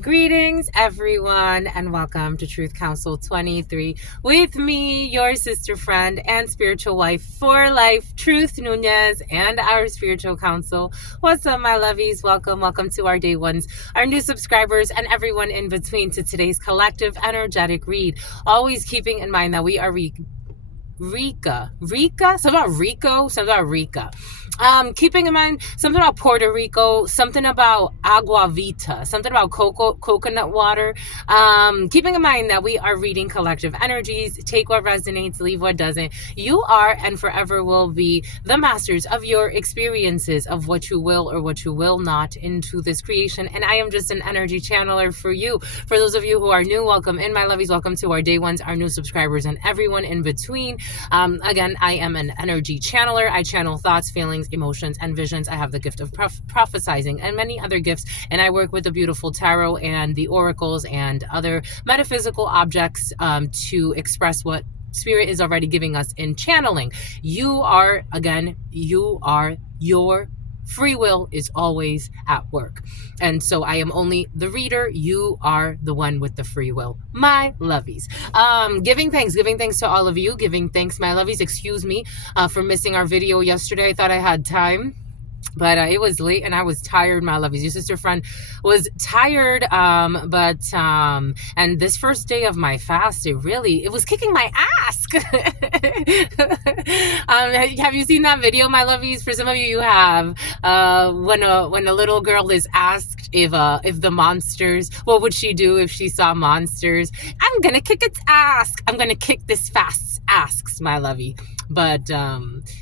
Greetings, everyone, and welcome to Truth Council 23 with me, your sister friend and spiritual wife for life, Truth Nunez, and our spiritual council. What's up, my lovies? Welcome to our day ones, our new subscribers, and everyone in between to today's collective energetic read. Always keeping in mind that we are Rica, something about Rico, something about Rica. Keeping in mind something about Puerto Rico, something about agua vita, something about coconut water. Keeping in mind that we are reading collective energies. Take what resonates, leave what doesn't. You are and forever will be the masters of your experiences, of what you will or what you will not into this creation. And I am just an energy channeler for you. For those of you who are new, welcome in, my lovies. Welcome to our day ones, our new subscribers, and everyone in between. Again, I am an energy channeler. I channel thoughts, feelings, emotions, and visions. I have the gift of prophesizing and many other gifts, and I work with the beautiful tarot and the oracles and other metaphysical objects to express what Spirit is already giving us in channeling. Your free will is always at work. And so I am only the reader. You are the one with the free will, my lovies. Giving thanks to all of you. Giving thanks, my lovies. Excuse me for missing our video yesterday. I thought I had time, but it was late and I was tired, my lovies. Your sister friend was tired, and this first day of my fast, it was kicking my ass. Have you seen that video, my lovies? For some of you, you have. When a little girl is asked if the monsters, what would she do if she saw monsters? I'm gonna kick its ass. I'm gonna kick this fast's asks, my lovey. But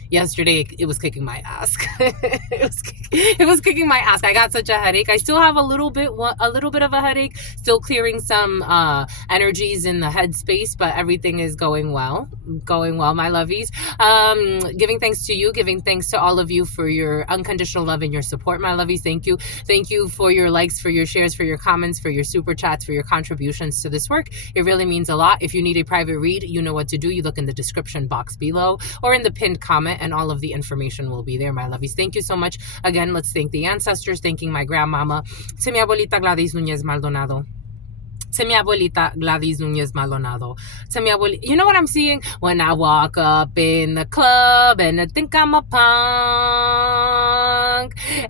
yesterday it was kicking my ass. it was kicking my ass. I got such a headache. I still have a little bit of a headache. Still clearing some energies in the headspace, but everything is going well, my lovies. Giving thanks to you, giving thanks to all of you for your unconditional love and your support, my lovies. Thank you for your likes, for your shares, for your comments, for your super chats, for your contributions to this work. It really means a lot. If you need a private read, you know what to do. You look in the description box below or in the pinned comment, and all of the information will be there, my lovies. Thank you so much. Again, let's thank the ancestors, thanking my grandmama, to mi abuelita Gladys Nunez Maldonado, to mi abuelita Gladys Nunez Maldonado, to mi abuelita. You know what I'm seeing? When I walk up in the club and I think I'm a punk,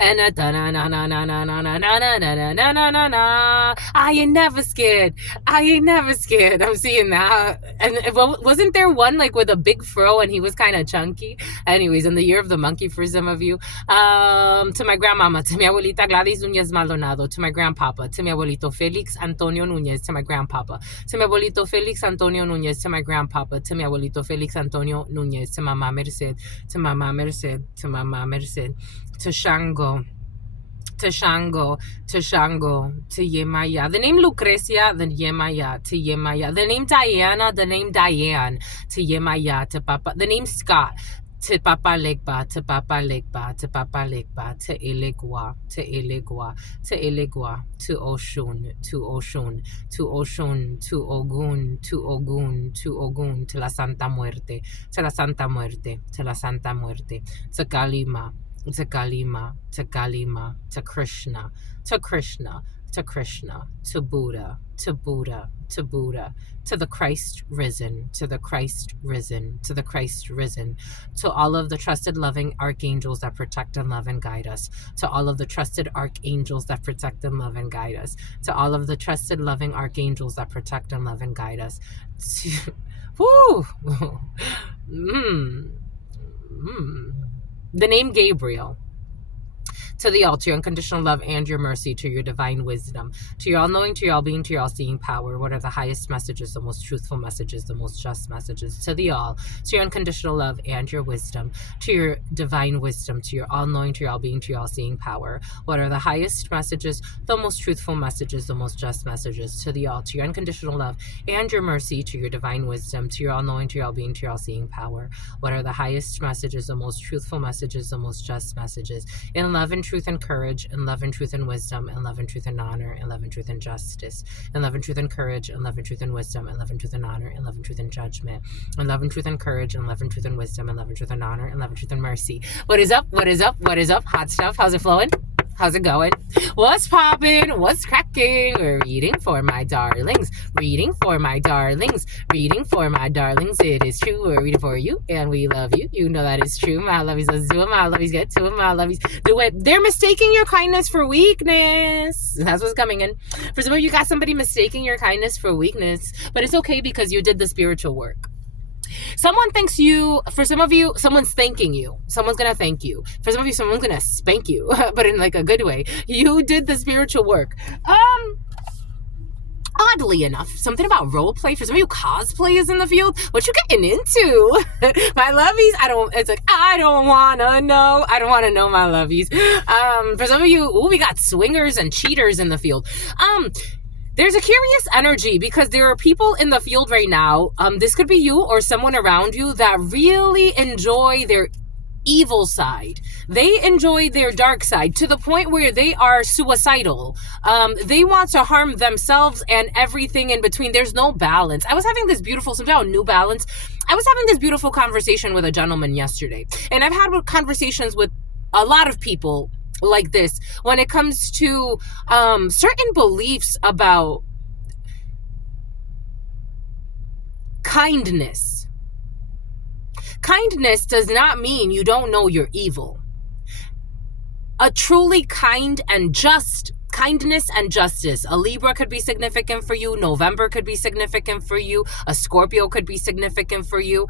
and I I ain't never scared. I'm seeing that. And wasn't there one like with a big fro and he was kind of chunky? Anyways, in the year of the monkey for some of you. To my grandmama, to mi abuelita Gladys Nunez Maldonado, to my grandpapa, to mi abuelito Felix Antonio Nunez, to my grandpapa, to mi abuelito Felix Antonio Nunez, to my grandpapa, to mi abuelito Felix Antonio Nunez, to Mama Merced, to Mama Merced, to Mama Merced, to Shango, to Yemaya. The name Lucrecia, the Yemaya, to Yemaya. The name Diana, the name Diane, to Yemaya, to Papa. The name Scott, to Papa Legba, to Papa Legba, to Papa Legba, to Elegua, to Elegua, to Elegua, to Oshun, to Oshun, to Oshun, to Ogun, to Ogun, to Ogun, to la Santa Muerte, to la Santa Muerte, to la Santa Muerte, to Kalima, to Kalima, to Kalima, to Krishna, to Krishna, to Krishna, to Buddha, to Buddha, to Buddha, to the Christ risen, to the Christ risen, to the Christ risen, to all of the trusted loving archangels that protect and love and guide us, to all of the trusted archangels that protect and love and guide us, to all of the trusted loving archangels that protect and love and guide us, to the name Gabriel, to the all, to your unconditional love and your mercy, to your divine wisdom, to your all-knowing, to your all-being, to your all-seeing power. What are the highest messages, the most truthful messages, the most just messages? To the all, to your unconditional love and your wisdom, to your divine wisdom, to your all-knowing, to your all-being, to your all-seeing power. What are the highest messages, the most truthful messages, the most just messages? To the all, to your unconditional love and your mercy, to your divine wisdom, to your all-knowing, to your all-being, to your all-seeing power. What are the highest messages, the most truthful messages, the most just messages? In love and truth and courage, in love and truth and wisdom, in love and truth and honor, in love and truth and justice, in love and truth and courage, in love and truth and wisdom, in love and truth and honor, in love and truth and judgment, in love and truth and courage, in love and truth and wisdom, in love and truth and honor, in love and truth and mercy. What is up? What is up? What is up? Hot stuff. How's it flowing? How's it going? What's poppin'? What's cracking? We're reading for my darlings. Reading for my darlings. Reading for my darlings. It is true. We're reading for you, and we love you. You know that is true. My lovies, let's do it. My lovies, get to it. My lovies, do it. They're mistaking your kindness for weakness. That's what's coming in. For some of you, got somebody mistaking your kindness for weakness, but it's okay because you did the spiritual work. Someone thanks you. For some of you, someone's thanking you. Someone's going to thank you. For some of you, someone's going to spank you, but in like a good way. You did the spiritual work. Oddly enough, something about role play. For some of you, cosplay is in the field. What you getting into? My lovies, it's like, I don't want to know. I don't want to know, my lovies. For some of you, we got swingers and cheaters in the field. There's a curious energy because there are people in the field right now. This could be you or someone around you that really enjoy their evil side. They enjoy their dark side to the point where they are suicidal. They want to harm themselves and everything in between. There's no balance. I was having this beautiful, something about new balance. I was having this beautiful conversation with a gentleman yesterday, and I've had conversations with a lot of people like this when it comes to certain beliefs about kindness. Kindness does not mean you don't know you're evil. A truly kind and just kindness and justice. A Libra could be significant for you. November could be significant for you. A Scorpio could be significant for you.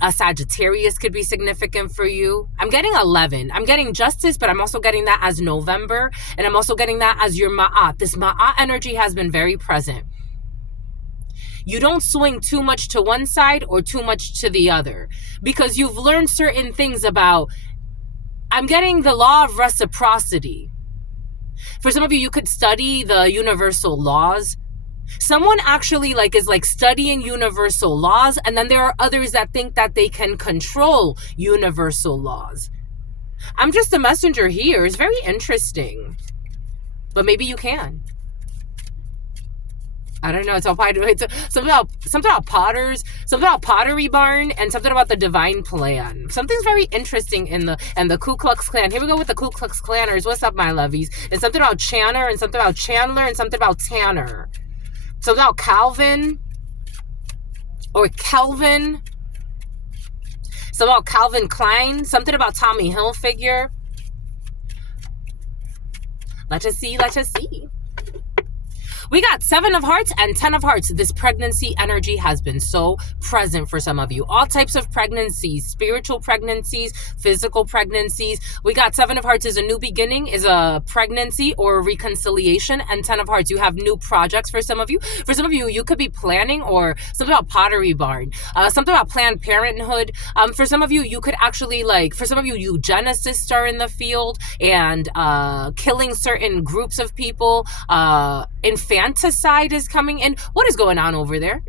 A Sagittarius could be significant for you. I'm getting 11. I'm getting justice, but I'm also getting that as November. And I'm also getting that as your Ma'at. This Ma'at energy has been very present. You don't swing too much to one side or too much to the other because you've learned certain things about, I'm getting the law of reciprocity. For some of you, you could study the universal laws. Someone actually is studying universal laws, and then there are others that think that they can control universal laws. I'm just a messenger here. It's very interesting. But maybe you can. I don't know. It's something about potters, something about Pottery Barn, and something about the divine plan. Something's very interesting in the Ku Klux Klan. Here we go with the Ku Klux Klanners. What's up, my lovies? And something about Channer, and something about Chandler, and something about Tanner. Something about Calvin or Kelvin. Something about Calvin Klein. Something about Tommy Hilfiger. Let us see. We got 7 of hearts and 10 of hearts. This pregnancy energy has been so present for some of you. All types of pregnancies, spiritual pregnancies, physical pregnancies. We got 7 of hearts is a new beginning, is a pregnancy or a reconciliation. And 10 of hearts, you have new projects for some of you. For some of you, you could be planning or something about Pottery Barn, something about Planned Parenthood. For some of you, you could actually for some of you, eugenicists are in the field and killing certain groups of people. Infanticide is coming in. What is going on over there?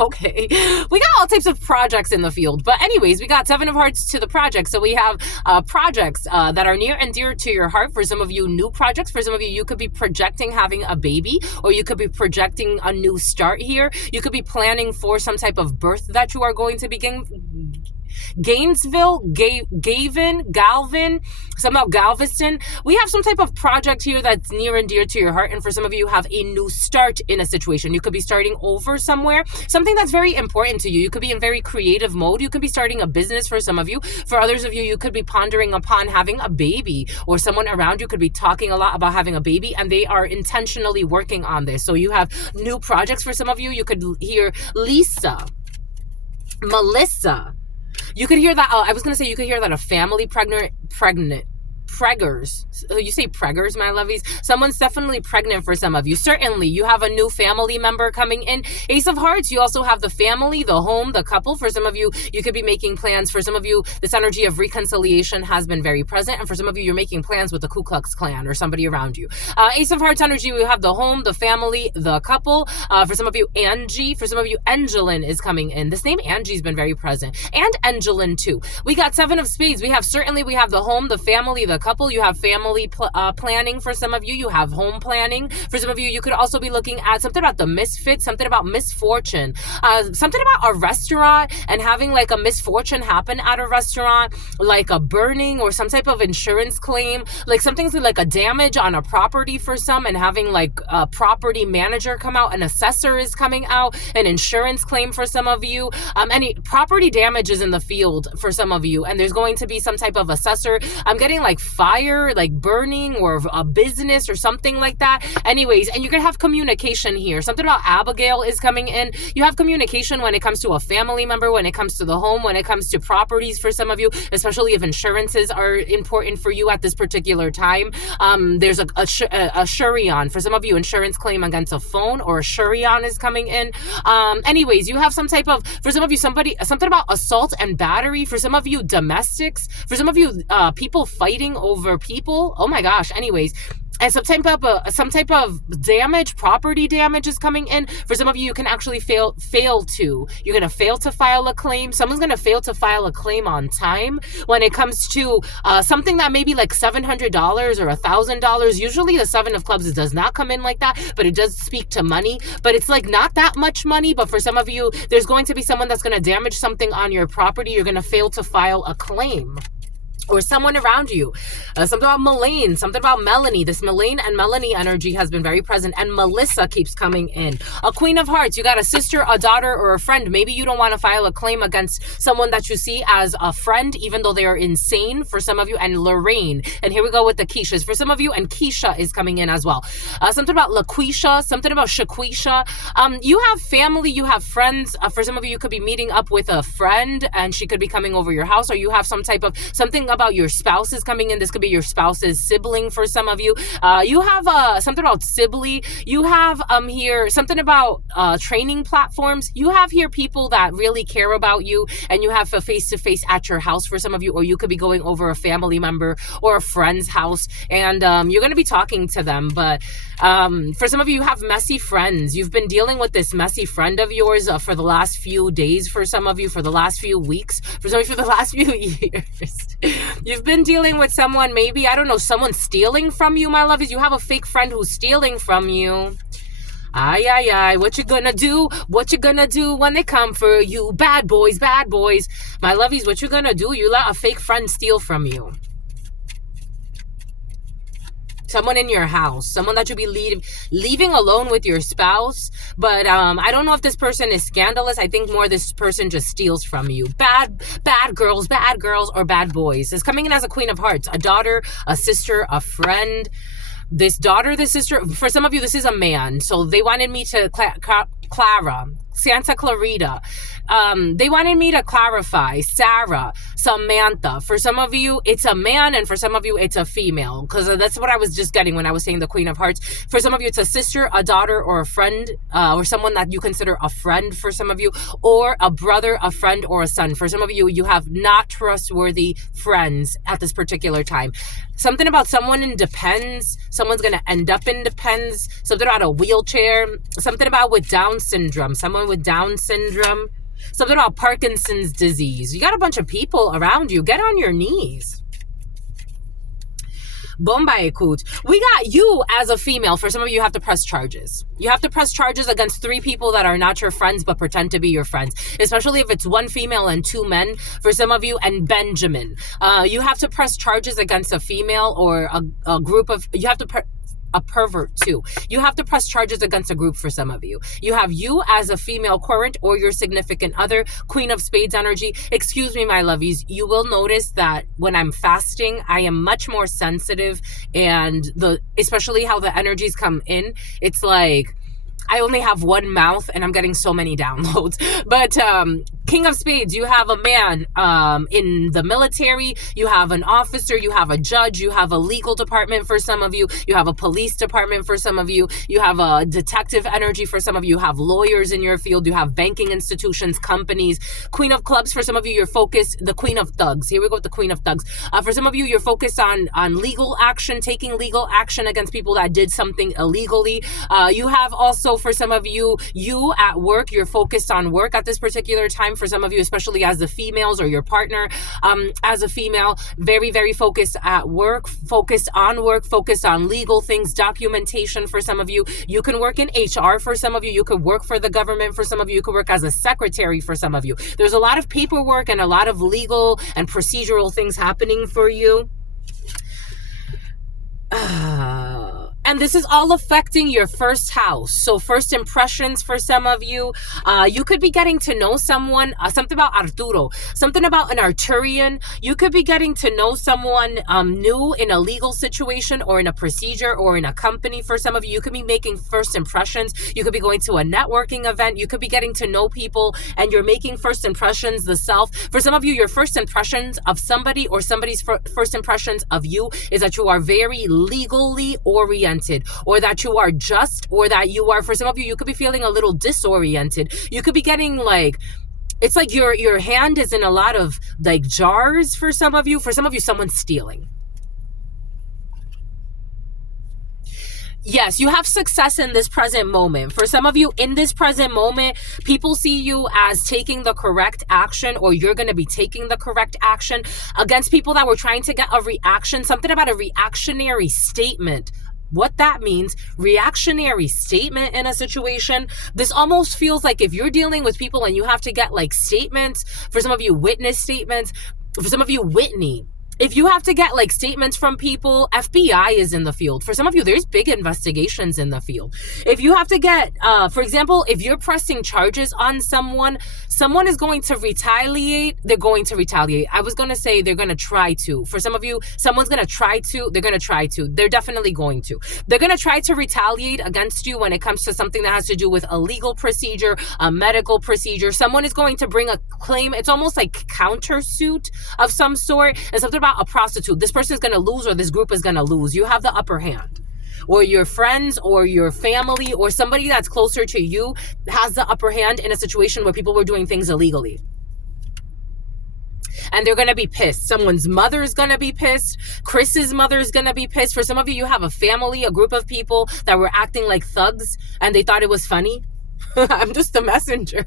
Okay. We got all types of projects in the field. But anyways, we got 7 of hearts to the project. So we have projects that are near and dear to your heart. For some of you, new projects. For some of you, you could be projecting having a baby, or you could be projecting a new start here. You could be planning for some type of birth that you are going to begin. Gainesville, Galvin, somehow Galveston. We have some type of project here that's near and dear to your heart. And for some of you, have a new start in a situation. You could be starting over somewhere, something that's very important to you. You could be in very creative mode. You could be starting a business for some of you. For others of you, you could be pondering upon having a baby, or someone around you could be talking a lot about having a baby, and they are intentionally working on this. So you have new projects for some of you. You could hear Lisa, Melissa. You could hear that. I was going to say you could hear that a family pregnant. Preggers. You say preggers, my lovies? Someone's definitely pregnant for some of you. Certainly, you have a new family member coming in. Ace of Hearts, you also have the family, the home, the couple. For some of you, you could be making plans. For some of you, this energy of reconciliation has been very present. And for some of you, you're making plans with the Ku Klux Klan or somebody around you. Ace of Hearts energy, we have the home, the family, the couple. For some of you, Angie. For some of you, Angelin is coming in. This name Angie's been very present. And Angelin too. We got 7 of Spades. We have the home, the family, the couple, you have family planning. For some of you, you have home planning. For some of you, you could also be looking at something about the misfit, something about misfortune, something about a restaurant and having like a misfortune happen at a restaurant, like a burning or some type of insurance claim, like something's like a damage on a property for some, and having like a property manager come out, an assessor is coming out, an insurance claim for some of you. Any property damage is in the field for some of you, and there's going to be some type of assessor. I'm getting like fire, like burning, or a business or something like that. Anyways, and you're gonna have communication here. Something about Abigail is coming in. You have communication when it comes to a family member, when it comes to the home, when it comes to properties for some of you, especially if insurances are important for you at this particular time. There's a shurion. For some of you, insurance claim against a phone or a shurion is coming in. Anyways, you have some type of, for some of you, something about assault and battery. For some of you, domestics. For some of you, people fighting over people. Oh my gosh. Anyways, and some type of damage, property damage is coming in. For some of you, you can actually fail to. You're gonna fail to file a claim. Someone's gonna fail to file a claim on time when it comes to something that may be like $700 or $1,000. Usually, the Seven of Clubs does not come in like that, but it does speak to money. But it's like not that much money. But for some of you, there's going to be someone that's gonna damage something on your property. You're gonna fail to file a claim. Or someone around you. Something about Melaine, something about Melanie. This Melaine and Melanie energy has been very present. And Melissa keeps coming in. A Queen of Hearts. You got a sister, a daughter, or a friend. Maybe you don't want to file a claim against someone that you see as a friend, even though they are insane for some of you. And Lorraine. And here we go with the Keishas. For some of you, and Keisha is coming in as well. Something about LaQuisha, something about Shaquisha. You have family, you have friends. For some of you, you could be meeting up with a friend and she could be coming over your house, or you have some type of something about your spouse is coming in. This could be your spouse's sibling for some of you. You have something about Sibley. You have here something about training platforms. You have here people that really care about you, and you have a face-to-face at your house for some of you, or you could be going over a family member or a friend's house, and you're going to be talking to them. But for some of you, you have messy friends. You've been dealing with this messy friend of yours for the last few days, for some of you, for the last few weeks, for some of you, for the last few years. You've been dealing with someone, maybe, I don't know, someone stealing from you, my lovies. You have a fake friend who's stealing from you. Ay, what you gonna do? What you gonna do when they come for you? Bad boys. My lovies, what you gonna do? You let a fake friend steal from you. Someone in your house, someone that you'll be leaving alone with your spouse. But I don't know if this person is scandalous. I think more this person just steals from you. Bad girls, or bad boys. It's coming in as a Queen of Hearts. A daughter, a sister, a friend. This daughter, this sister, for some of you, this is a man. So they wanted me to Santa Clarita. They wanted me to clarify Sarah, Samantha. For some of you, it's a man, and for some of you, it's a female. Because that's what I was just getting when I was saying the Queen of Hearts. For some of you, it's a sister, a daughter, or a friend, or someone that you consider a friend for some of you, or a brother, a friend, or a son. For some of you, you have not trustworthy friends at this particular time. Something about someone in Depends. Someone's going to end up in Depends. Something about a wheelchair. Something about with Down syndrome. Someone with Down syndrome. Something about Parkinson's disease. You got a bunch of people around you. Get on your knees. Bombay Koot. We got you as a female. For some of you have to press charges. You have to press charges against 3 people that are not your friends but pretend to be your friends. Especially if it's 1 female and 2 men. For some of you, and Benjamin. You have to press charges against a female or a group of... You have to... a pervert too. You have to press charges against a group for some of you. You have you as a female current or your significant other, Queen of Spades energy. Excuse me, my lovies. You will notice that when I'm fasting, I am much more sensitive, and especially how the energies come in. It's like I only have one mouth and I'm getting so many downloads. But King of Spades, you have a man in the military, you have an officer, you have a judge, you have a legal department for some of you, you have a police department for some of you, you have a detective energy for some of you, you have lawyers in your field, you have banking institutions, companies. Queen of Clubs, for some of you, you're focused, the Queen of Thugs. Here we go with the Queen of Thugs. For some of you, you're focused on legal action, taking legal action against people that did something illegally. You have also, for some of you, you at work, you're focused on work at this particular time. for some of you, especially as the females or your partner as a female, very, very focused at work, focused on legal things, documentation for some of you. You can work in HR for some of you. You could work for the government for some of you. You could work as a secretary for some of you. There's a lot of paperwork and a lot of legal and procedural things happening for you. And this is all affecting your first house. So first impressions for some of you, you could be getting to know someone, something about Arturo, something about an Arturian. You could be getting to know someone new in a legal situation or in a procedure or in a company. For some of you, you could be making first impressions. You could be going to a networking event. You could be getting to know people and you're making first impressions the self. For some of you, your first impressions of somebody or somebody's first impressions of you is that you are very legally oriented, or that you are just, or that you are, for some of you, you could be feeling a little disoriented. You could be getting like, it's like your hand is in a lot of like jars for some of you. For some of you, someone's stealing. Yes, you have success in this present moment. For some of you, in this present moment, people see you as taking the correct action, or you're going to be taking the correct action against people that were trying to get a reaction, something about a reactionary statement. What that means, reactionary statement in a situation. This almost feels like if you're dealing with people and you have to get like statements, for some of you, witness statements, for some of you, Whitney. If you have to get like statements from people, FBI is in the field. For some of you, there's big investigations in the field. If you have to get, for example, if you're pressing charges on someone is going to retaliate. They're going to retaliate. I was going to say they're going to try to. For some of you, someone's going to try to. They're going to try to. They're definitely going to. They're going to try to retaliate against you when it comes to something that has to do with a legal procedure, a medical procedure. Someone is going to bring a claim. It's almost like countersuit of some sort. And something about a prostitute. This person is going to lose, or this group is going to lose. You have the upper hand. Or your friends or your family or somebody that's closer to you has the upper hand in a situation where people were doing things illegally. And they're going to be pissed. Someone's mother is going to be pissed. Chris's mother is going to be pissed. For some of you, you have a family, a group of people that were acting like thugs and they thought it was funny. I'm just a messenger.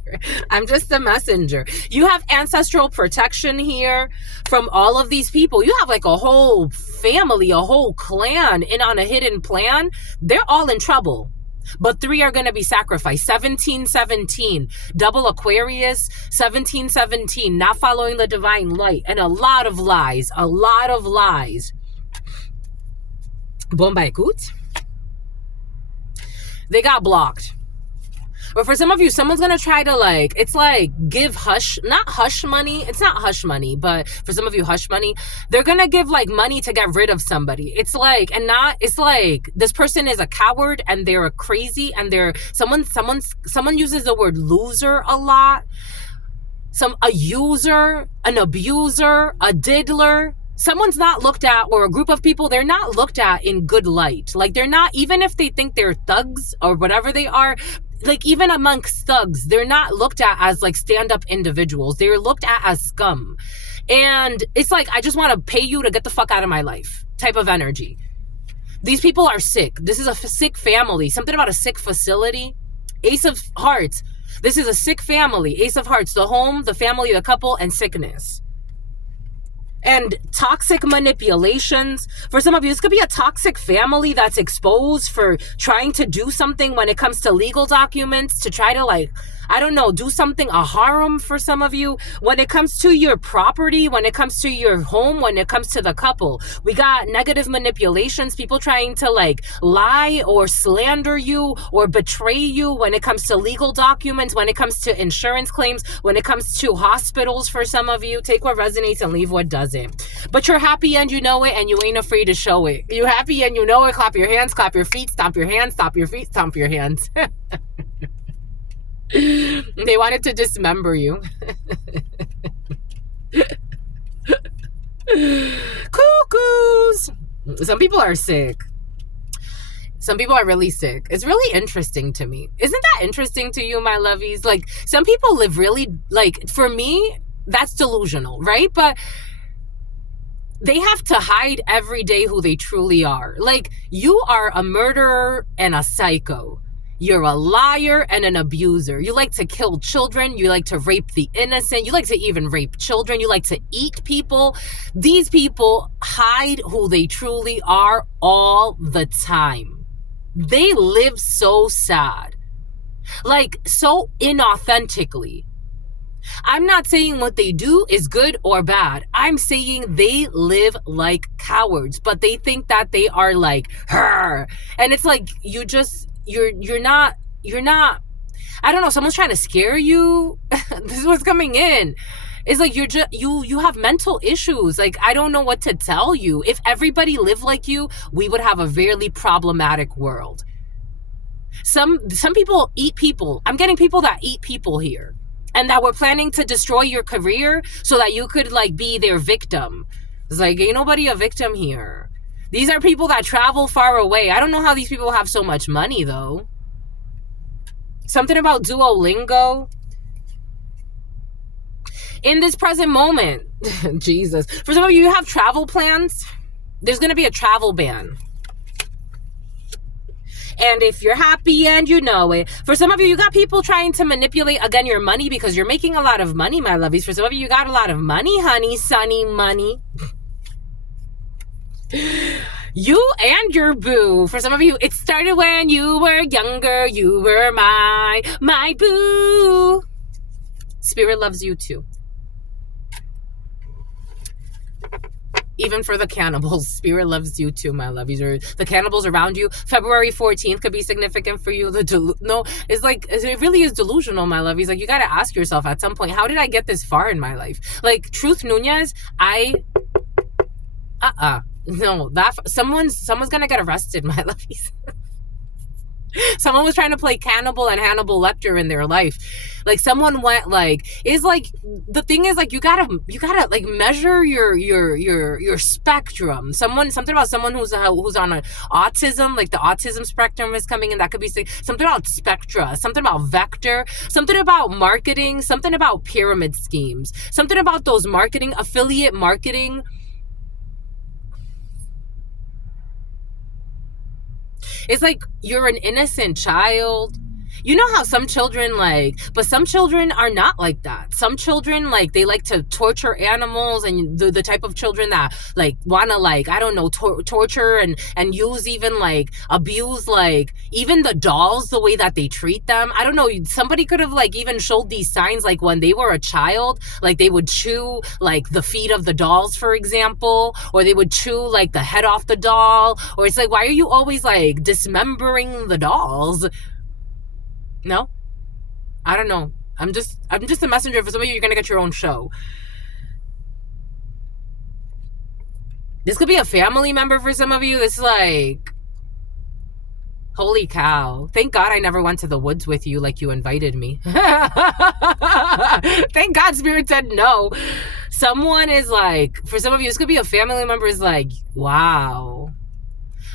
I'm just a messenger. You have ancestral protection here from all of these people. You have like a whole family, a whole clan in on a hidden plan. They're all in trouble. But 3 are going to be sacrificed. 1717, double Aquarius, 1717, not following the divine light. And a lot of lies. Bomba écoute. They got blocked. But for some of you, someone's going to try to like, it's like give not hush money. It's not hush money, but for some of you, hush money. They're going to give like money to get rid of somebody. It's like, it's like this person is a coward and they're a crazy and someone uses the word loser a lot. A user, an abuser, a diddler. Someone's not looked at, or a group of people, they're not looked at in good light. Like they're not, even if they think they're thugs or whatever they are, like even amongst thugs, they're not looked at as like stand-up individuals. They're looked at as scum. And it's like, I just want to pay you to get the fuck out of my life type of energy. These people are sick. This is a sick family. Something about a sick facility. Ace of Hearts. This is a sick family. Ace of Hearts. The home, the family, the couple, and sickness. And toxic manipulations. For some of you, this could be a toxic family that's exposed for trying to do something when it comes to legal documents, to try to like, I don't know, do something, a harem for some of you. When it comes to your property, when it comes to your home, when it comes to the couple, we got negative manipulations, people trying to like lie or slander you or betray you when it comes to legal documents, when it comes to insurance claims, when it comes to hospitals for some of you. Take what resonates and leave what doesn't. But you're happy and you know it and you ain't afraid to show it. You're happy and you know it. Clap your hands, clap your feet, stomp your hands, stomp your feet, stomp your hands. They wanted to dismember you. Cuckoos. Some people are sick. Some people are really sick. It's really interesting to me. Isn't that interesting to you, my lovies? Like, some people live really, like, for me, that's delusional, right? But they have to hide every day who they truly are. Like, you are a murderer and a psycho. You're a liar and an abuser. You like to kill children. You like to rape the innocent. You like to even rape children. You like to eat people. These people hide who they truly are all the time. They live so sad, like so inauthentically. I'm not saying what they do is good or bad. I'm saying they live like cowards, but they think that they are like her. And it's like you're not, I don't know, someone's trying to scare you. This is what's coming in. It's like you have mental issues. Like, I don't know what to tell you. If everybody lived like you, we would have a very problematic world. Some people eat people. I'm getting people that eat people here, and that were planning to destroy your career so that you could like be their victim. It's like, ain't nobody a victim here. These are people that travel far away. I don't know how these people have so much money though. Something about Duolingo. In this present moment, Jesus. For some of you, you have travel plans. There's going to be a travel ban. And if you're happy and you know it, for some of you, you got people trying to manipulate, again, your money because you're making a lot of money, my lovies. For some of you, you got a lot of money, honey, sunny money. You and your boo. For some of you, it started when you were younger. You were my boo. Spirit loves you too. Even for the cannibals, Spirit loves you too, my lovies. Or the cannibals around you. February 14th could be significant for you. No, it's like, it really is delusional, my lovies. Like, you got to ask yourself at some point, how did I get this far in my life? Like, Truth Nunez, no, someone's gonna get arrested, my lovies. Someone was trying to play cannibal and Hannibal Lecter in their life. Like, someone went like, is like, the thing is like, you gotta like measure your spectrum. Something about someone who's on a autism, like the autism spectrum is coming in. That could be something about spectra, something about vector, something about marketing, something about pyramid schemes, something about those marketing, affiliate marketing. It's like you're an innocent child. You know how some children but some children are not like that. Some children, like, they like to torture animals, and the type of children that, like, want to, like, I don't know, torture and use, even, like, abuse, like, even the dolls, the way that they treat them. I don't know, somebody could have, like, even showed these signs, like, when they were a child, like, they would chew, like, the feet of the dolls, for example, or they would chew, like, the head off the doll, or it's like, why are you always, like, dismembering the dolls? No, I don't know. I'm just a messenger. For some of you, you're gonna get your own show. This could be a family member for some of you. This is like, holy cow. Thank God I never went to the woods with you like you invited me. Thank God Spirit said no. Someone is like, for some of you, this could be a family member is like, wow.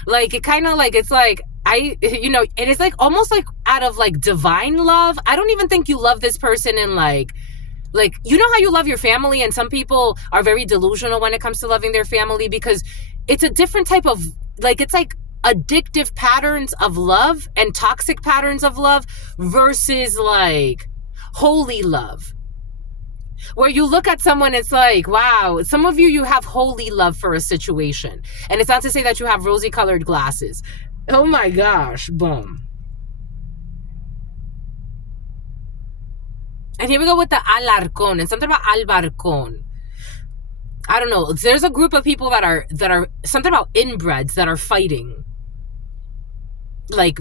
Like, it kind of like, it's like, it is like almost like out of like divine love. I don't even think you love this person in like, you know how you love your family, and some people are very delusional when it comes to loving their family because it's a different type of, like, it's like addictive patterns of love and toxic patterns of love versus like holy love. Where you look at someone, it's like, wow, some of you have holy love for a situation. And it's not to say that you have rosy colored glasses. Oh my gosh, boom. And here we go with the Alarcón and something about Albarcón. I don't know. There's a group of people that are something about inbreds that are fighting. Like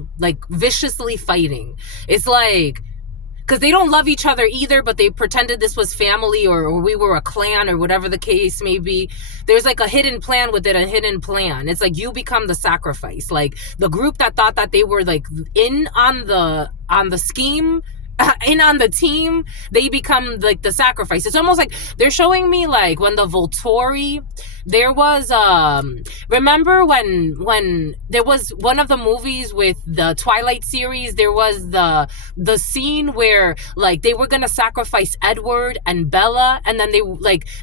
viciously fighting. It's like, because they don't love each other either, but they pretended this was family or we were a clan or whatever the case may be. There's like a hidden plan with it, a hidden plan. It's like you become the sacrifice. Like the group that thought that they were like in on the scheme, in on the team, they become like the sacrifice. It's almost like they're showing me like when the Volturi, there was remember when there was one of the movies with the Twilight series, there was the scene where like they were gonna sacrifice Edward and Bella, and then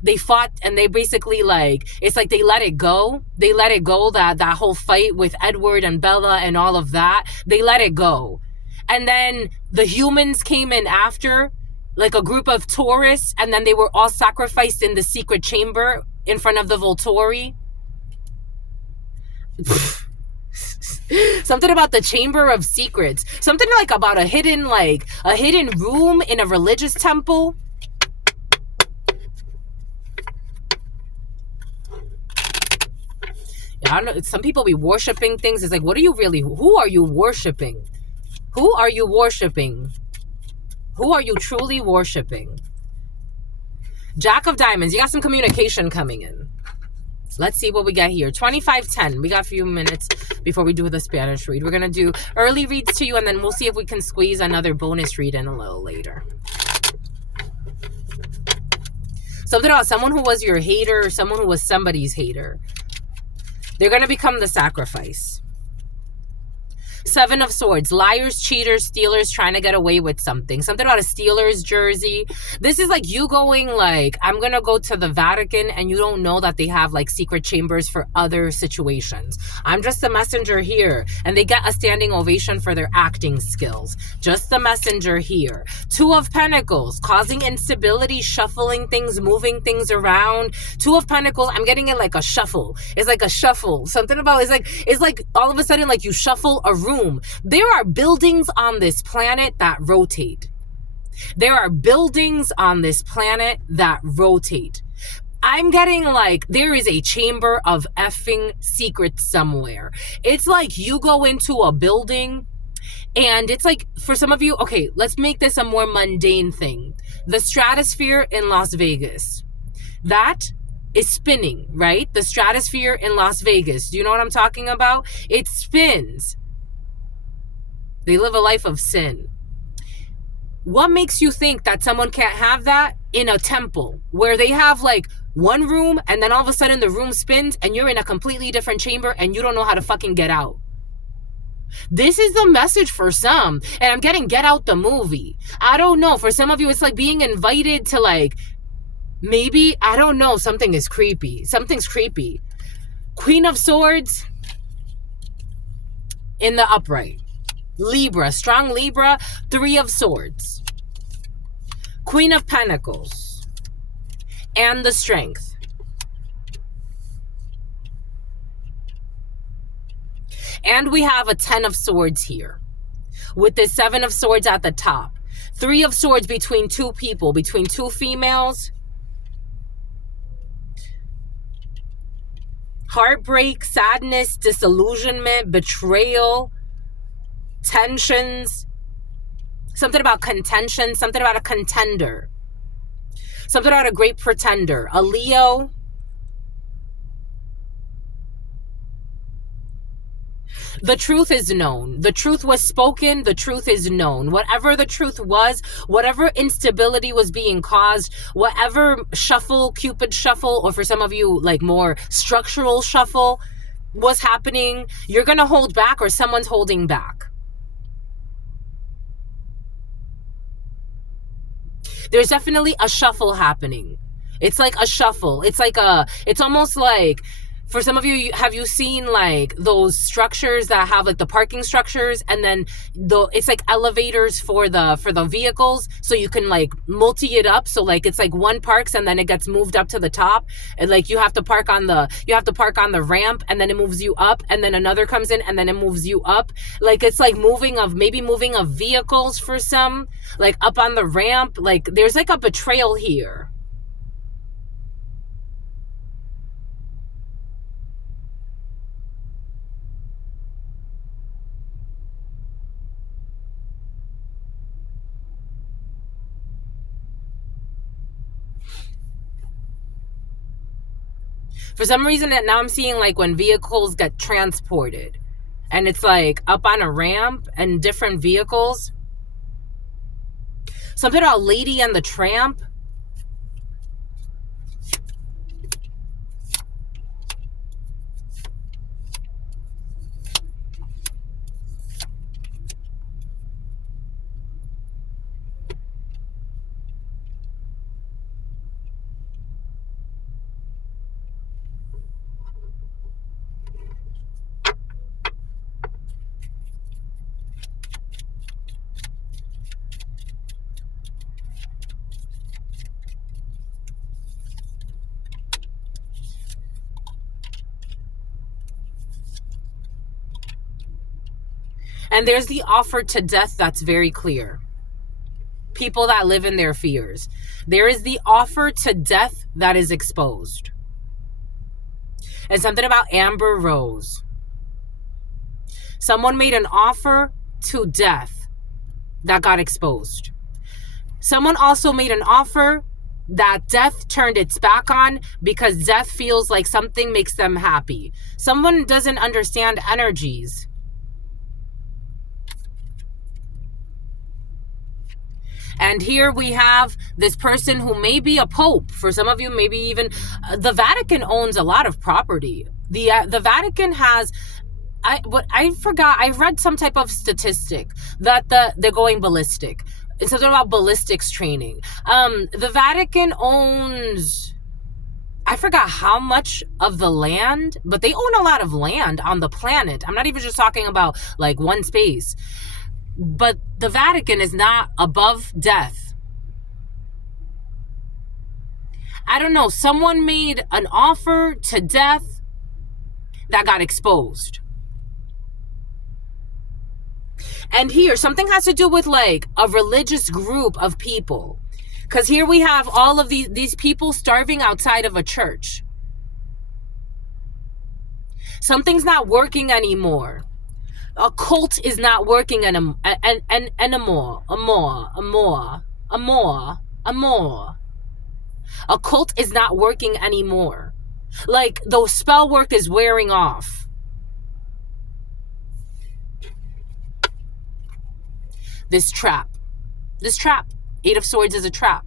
they fought, and they basically like, it's like they let it go, that whole fight with Edward and Bella and all of that, they let it go. and then the humans came in after, like a group of tourists, and then they were all sacrificed in the secret chamber in front of the Volturi. Something about the Chamber of Secrets. Something like about a hidden room in a religious temple. I don't know. Some people be worshiping things. It's like, what are you really? Who are you worshiping? Who are you worshiping? Who are you truly worshiping? Jack of Diamonds. You got some communication coming in. Let's see what we got here. 2510. We got a few minutes before we do the Spanish read. We're going to do early reads to you, and then we'll see if we can squeeze another bonus read in a little later. Something about someone who was your hater or someone who was somebody's hater. They're going to become the sacrifice. Seven of Swords. Liars, cheaters, stealers trying to get away with something. Something about a Steelers jersey. This is like you going like, I'm going to go to the Vatican, and you don't know that they have like secret chambers for other situations. I'm just the messenger here. And they get a standing ovation for their acting skills. Just the messenger here. Two of Pentacles. Causing instability, shuffling things, moving things around. Two of Pentacles. I'm getting it like a shuffle. It's like a shuffle. Something about, it's like all of a sudden like you shuffle a room. There are buildings on this planet that rotate. There are buildings on this planet that rotate. I'm getting like there is a chamber of effing secrets somewhere. It's like you go into a building and it's like, for some of you, okay, let's make this a more mundane thing. The stratosphere in Las Vegas. That is spinning, right? The stratosphere in Las Vegas. Do you know what I'm talking about? It spins. They live a life of sin. What makes you think that someone can't have that in a temple where they have like one room and then all of a sudden the room spins and you're in a completely different chamber and you don't know how to fucking get out? This is the message for some. And I'm getting Get Out the movie. I don't know. For some of you, it's like being invited to like, maybe, I don't know, something is creepy. Something's creepy. Queen of Swords in the upright. Libra, strong Libra, Three of Swords. Queen of Pentacles. And the Strength. And we have a 10 of Swords here. With the 7 of Swords at the top. 3 of Swords between two people, between two females. Heartbreak, sadness, disillusionment, betrayal, tensions, something about contention, something about a contender, something about a great pretender, a Leo. The truth is known. The truth was spoken. The truth is known. Whatever the truth was, whatever instability was being caused, whatever shuffle, Cupid shuffle, or for some of you, like more structural shuffle was happening, you're going to hold back or someone's holding back. There's definitely a shuffle happening. It's like a shuffle. It's almost like, for some of you, have you seen like those structures that have like the parking structures and then it's like elevators for the vehicles, so you can like multi it up, so like it's like one parks and then it gets moved up to the top, and like you have to park on the ramp and then it moves you up, and then another comes in and then it moves you up. Like it's like moving of vehicles for some, like up on the ramp. Like there's like a betrayal here. For some reason, now I'm seeing like when vehicles get transported and it's like up on a ramp and different vehicles. Something about Lady and the Tramp. And there's the offer to death that's very clear. People that live in their fears. There is the offer to death that is exposed. And something about Amber Rose. Someone made an offer to death that got exposed. Someone also made an offer that death turned its back on because death feels like something makes them happy. Someone doesn't understand energies. And here we have this person who may be a pope. For some of you, maybe even the Vatican owns a lot of property. The Vatican has, I forgot, I read some type of statistic that they're going ballistic. It's something about ballistics training. The Vatican owns, I forgot how much of the land, but they own a lot of land on the planet. I'm not even just talking about like one space. But the Vatican is not above death. I don't know. Someone made an offer to death that got exposed. And here, something has to do with like a religious group of people. Because here we have all of these people starving outside of a church. Something's not working anymore. A cult is not working anymore. A cult is not working anymore. Like the spell work is wearing off. This trap, Eight of Swords is a trap.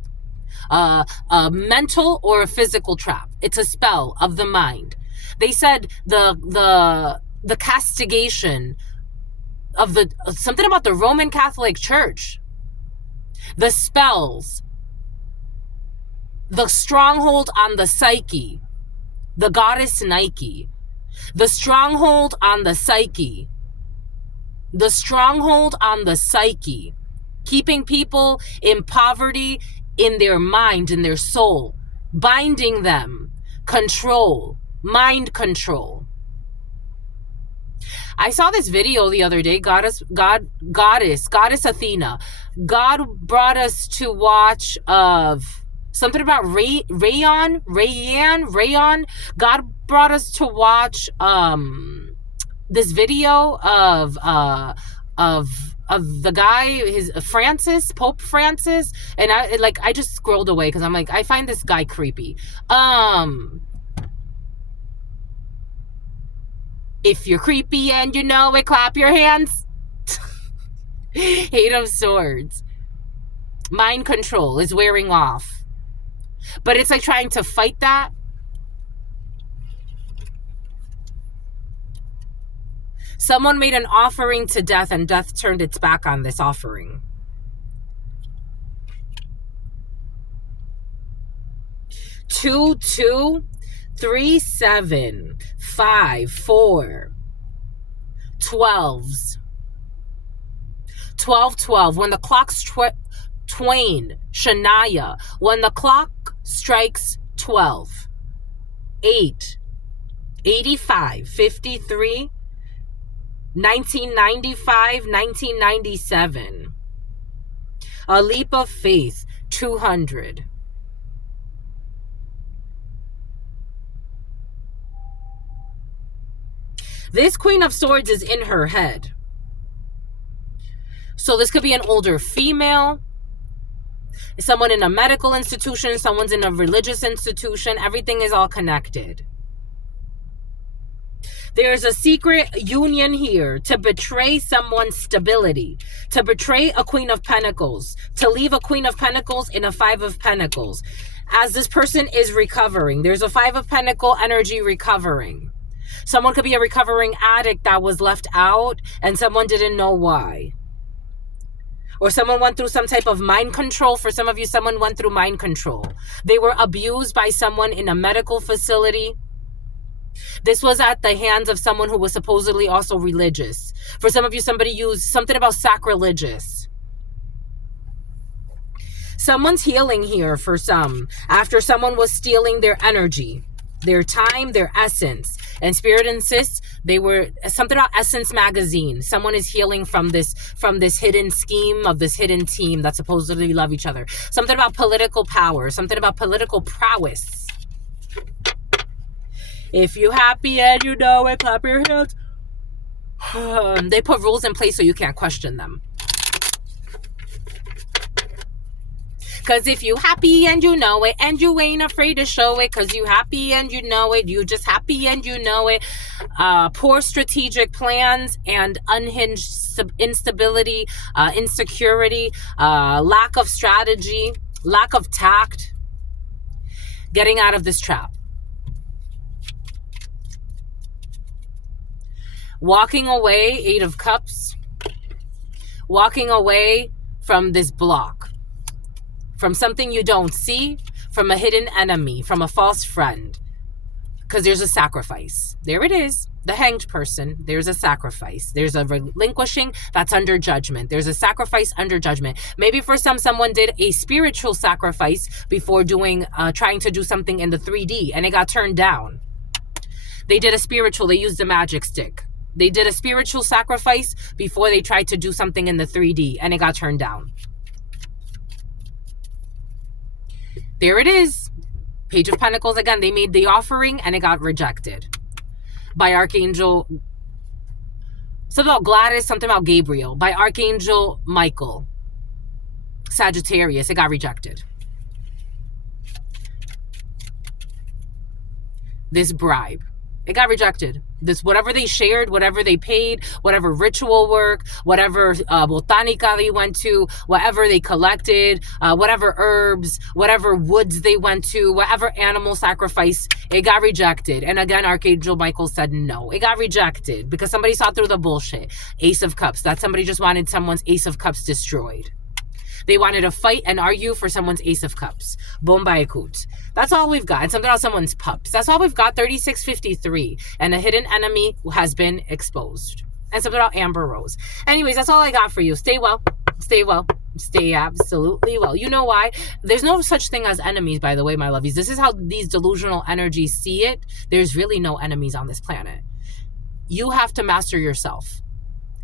A mental or a physical trap. It's a spell of the mind. They said the castigation of something about the Roman Catholic Church, the spells, the stronghold on the psyche, the goddess Nike, the stronghold on the psyche, keeping people in poverty in their mind, in their soul, binding them, control, mind control. I saw this video the other day, Goddess Athena. God brought us to watch of something about Rayon. God brought us to watch this video of the guy, Pope Francis, and I just scrolled away because I'm like, I find this guy creepy. If you're creepy and you know it, clap your hands. Eight of Swords. Mind control is wearing off. But it's like trying to fight that. Someone made an offering to death and death turned its back on this offering. 2, 2, 3, 7, 5, 4, 12s. 12, 12. When the clock's twain, Shania. When the clock strikes 12. 8, 85, 53, 1995, 1997. A leap of faith, 200. This Queen of Swords is in her head. So this could be an older female, someone in a medical institution, someone's in a religious institution. Everything is all connected. There's a secret union here to betray someone's stability, to betray a Queen of Pentacles, to leave a Queen of Pentacles in a Five of Pentacles. As this person is recovering, there's a Five of Pentacle energy recovering. Someone could be a recovering addict that was left out and someone didn't know why. Or someone went through some type of mind control. For some of you, someone went through mind control. They were abused by someone in a medical facility. This was at the hands of someone who was supposedly also religious. For some of you, somebody used something about sacrilegious. Someone's healing here for some after someone was stealing their energy, their time, their essence. And Spirit insists they were something about Essence magazine. Someone is healing from this hidden scheme of this hidden team that supposedly love each other. Something about political power, something about political prowess. If you happy and you know it, clap your hands. They put rules in place so you can't question them. Cause if you happy and you know it, and you ain't afraid to show it, cause you happy and you know it, you just happy and you know it. Poor strategic plans and unhinged instability, insecurity, lack of strategy, lack of tact. Getting out of this trap. Walking away, 8 of Cups. Walking away from this block. From something you don't see, from a hidden enemy, from a false friend. Because there's a sacrifice. There it is. The hanged person. There's a sacrifice. There's a relinquishing that's under judgment. There's a sacrifice under judgment. Maybe for someone did a spiritual sacrifice before trying to do something in the 3D and it got turned down. They did a spiritual. They used a magic stick. They did a spiritual sacrifice before they tried to do something in the 3D and it got turned down. There it is. Page of Pentacles again. They made the offering and it got rejected by Archangel. Something about Gladys, something about Gabriel. By Archangel Michael. Sagittarius. It got rejected. This bribe. It got rejected. This, whatever they shared, whatever they paid, whatever ritual work, whatever botanica they went to, whatever they collected, whatever herbs, whatever woods they went to, whatever animal sacrifice, it got rejected. And again, Archangel Michael said no. It got rejected because somebody saw through the bullshit. Ace of Cups. That somebody just wanted someone's Ace of Cups destroyed. They wanted to fight and argue for someone's Ace of Cups. Bombay Koot. That's all we've got. And something about someone's pups. That's all we've got. 3653. And a hidden enemy has been exposed. And something about Amber Rose. Anyways, that's all I got for you. Stay well. Stay well. Stay absolutely well. You know why? There's no such thing as enemies, by the way, my lovies. This is how these delusional energies see it. There's really no enemies on this planet. You have to master yourself.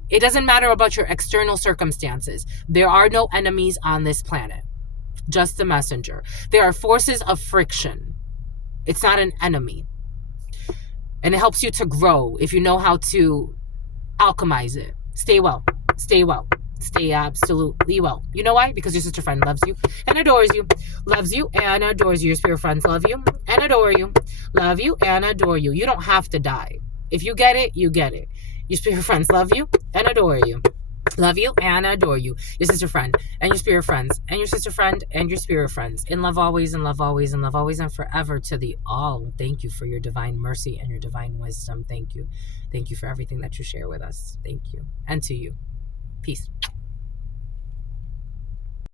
It doesn't matter about your external circumstances. There are no enemies on this planet. Just the messenger. There are forces of friction. It's not an enemy. And it helps you to grow if you know how to alchemize it. Stay well. Stay well. Stay absolutely well. You know why? Because your sister friend loves you and adores you. Loves you and adores you. Your spirit friends love you and adore you. Love you and adore you. You don't have to die. If you get it, you get it. Your spirit friends love you and adore you. Love you and adore you. Your sister friend and your spirit friends and your sister friend and your spirit friends. In love always, and love always, and love always, and forever to the all. Thank you for your divine mercy and your divine wisdom. Thank you. Thank you for everything that you share with us. Thank you. And to you. Peace.